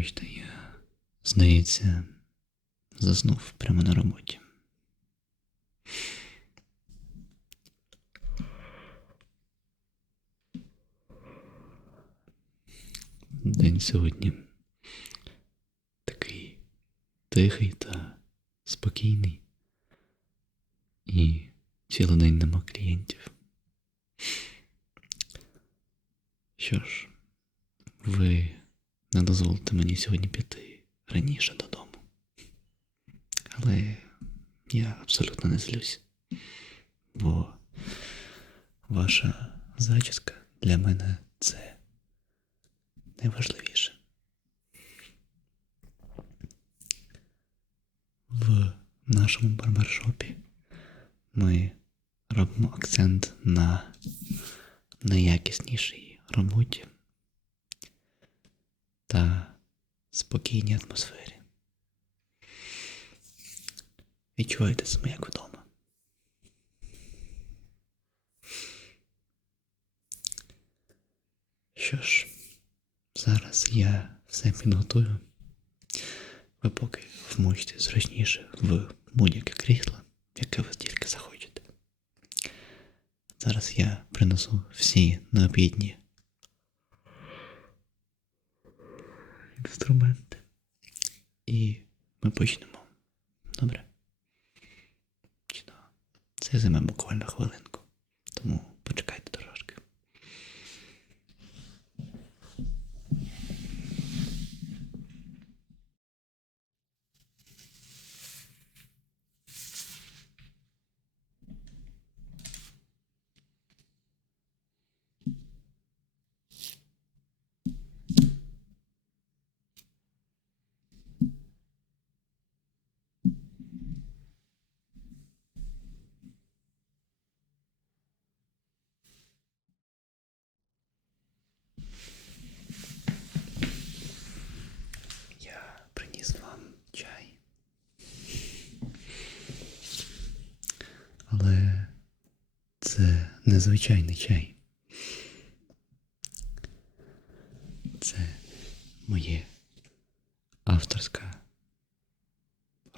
Вибачте, я, здається, заснув прямо на роботі. День сьогодні такий тихий та спокійний. І цілий день нема клієнтів. Що ж, ви не дозволите мені сьогодні піти раніше додому. Але я абсолютно не злюсь, бо ваша зачіска для мене це найважливіше. В нашому барбершопі ми робимо акцент на найякіснішій роботі та спокійній атмосфері. Відчувайте себе як вдома. Що ж, зараз я все підготую. Ви поки вмочте зручніше в будь-яке крісло, яке ви тільки захочете. Зараз я принесу всі необхідні інструменти. І ми почнемо. Добре? Чудово. Це займе буквально хвилинку. Тому почекайте трошки. Я приніс вам чай. Але це незвичайний чай. Це моє авторська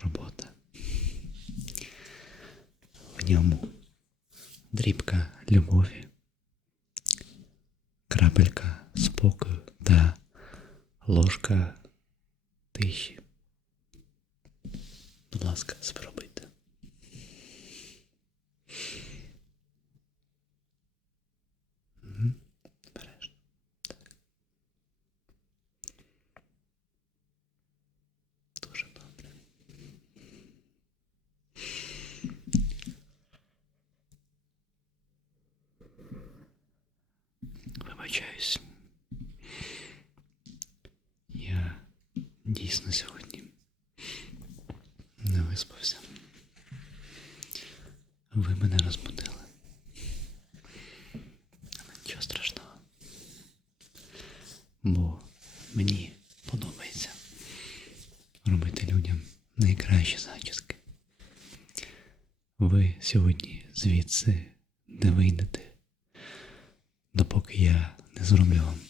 робота. В ньому дрібка любові, крапелька спокою та ложка тиші. Будь ласка, спробуйте. Мгм. Обережно. Так. Дуже добре. Вибачаюсь. Я дійсно сьогодні не виспався. Ви мене розбудили. Але нічого страшного. Бо мені подобається робити людям найкращі зачіски. Ви сьогодні звідси не вийдете, допоки я не зроблю вам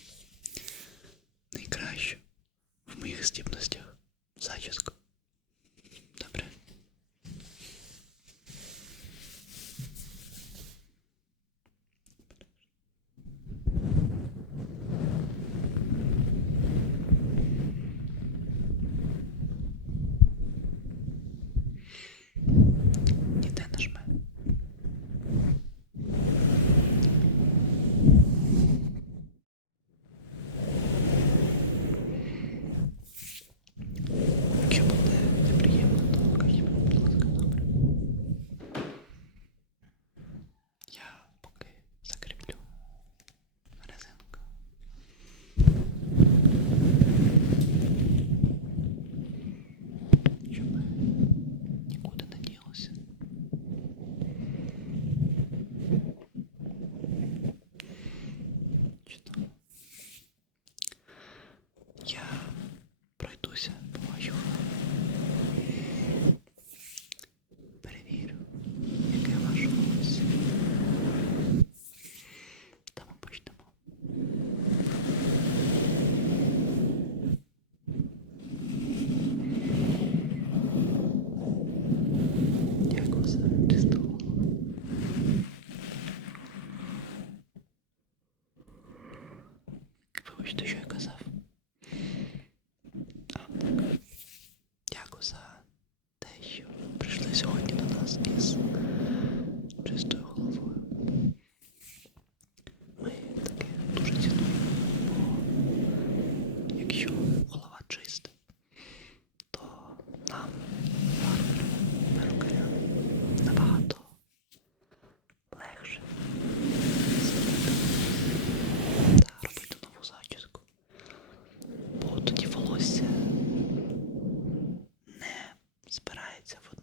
збирається в одну.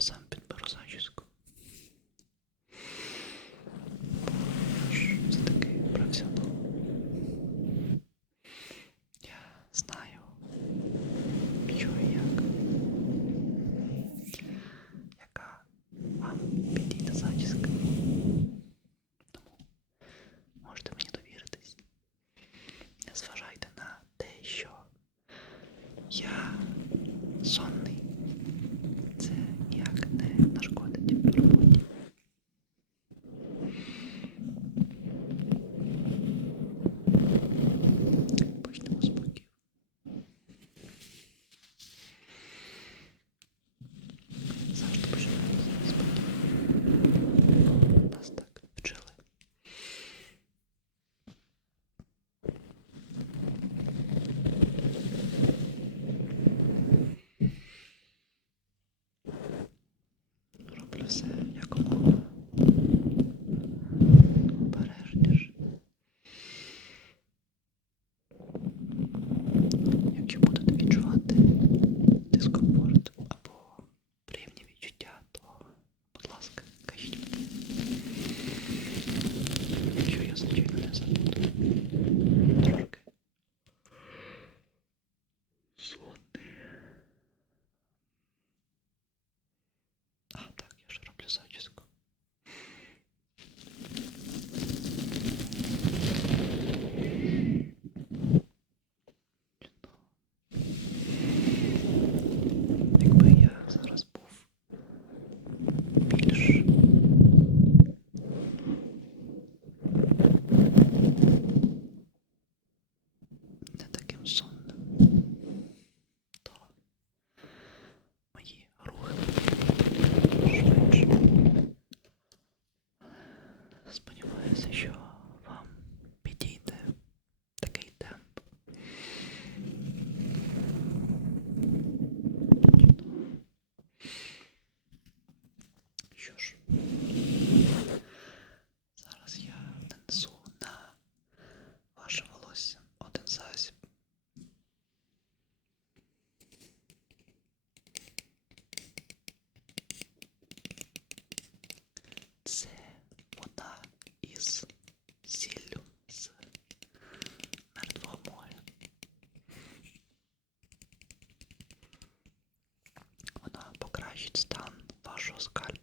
So. Тож зараз я танцю на ваше волосся один засіб. Це вода із сіллю з мертвого моря. Вона покращить стан вашого скальпу.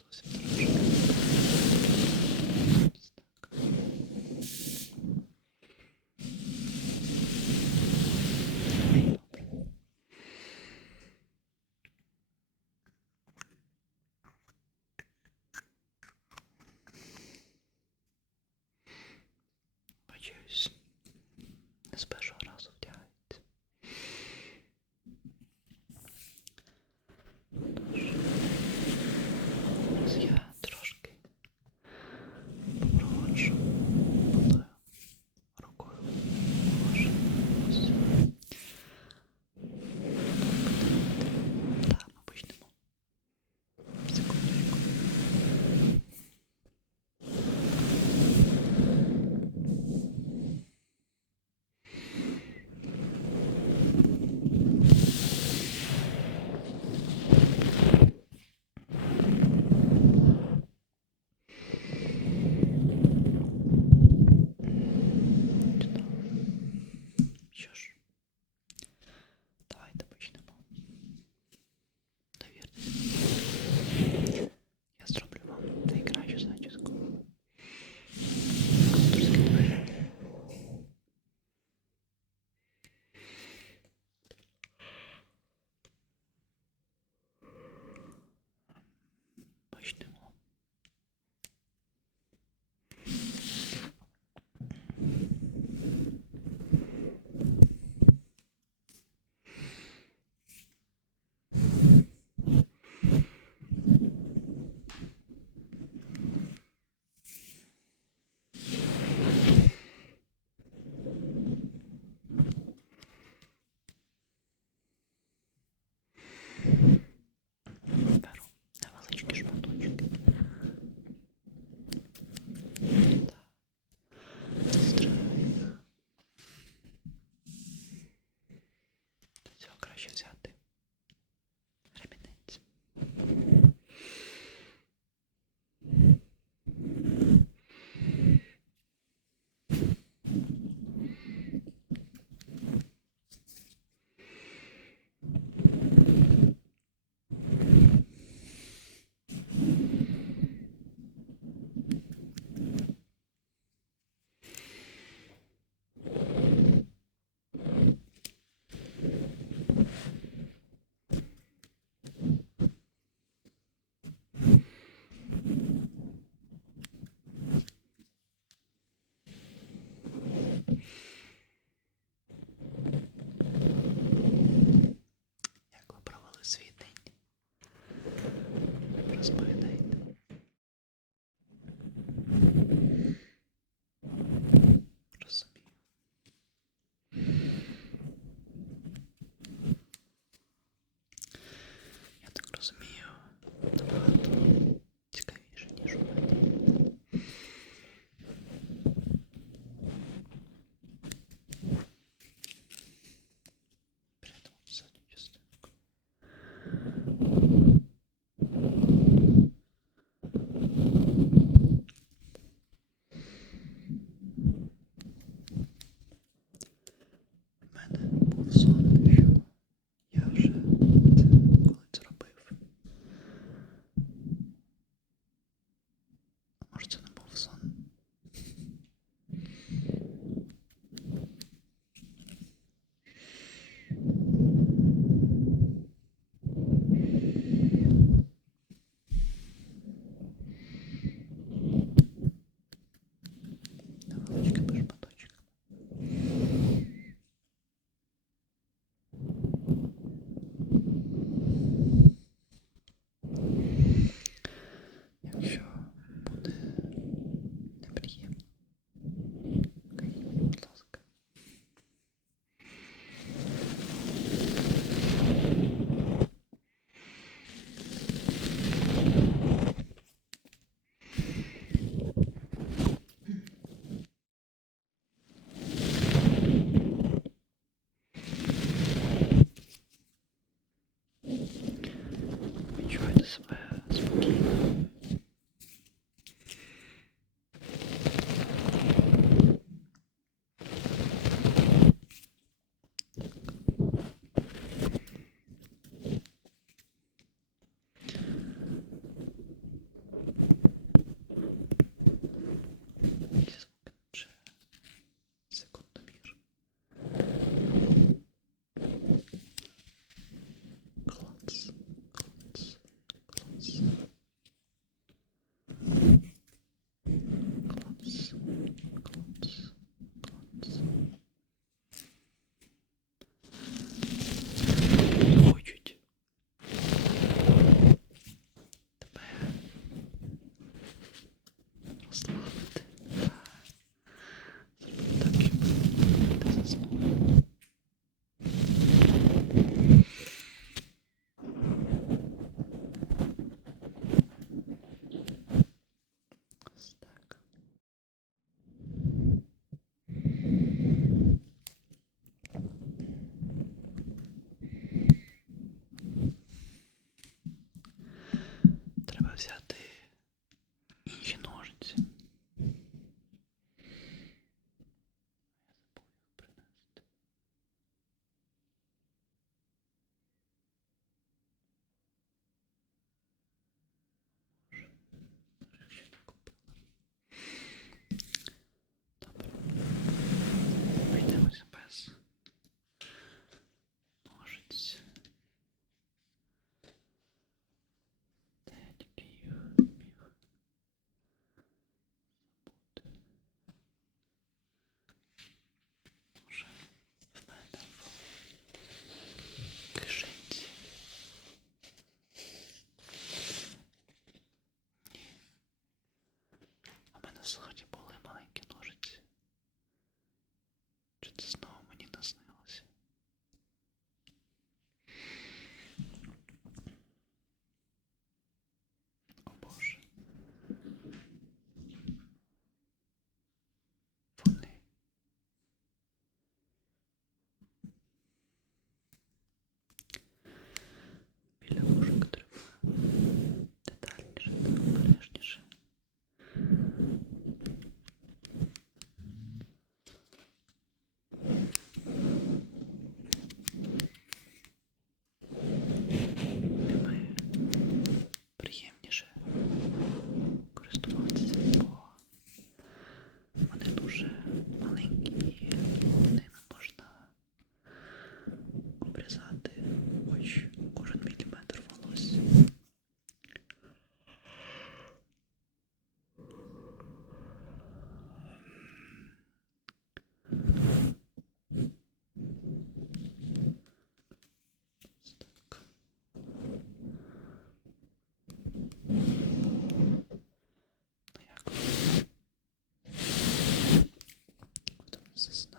ってま。shoes Jesus' name.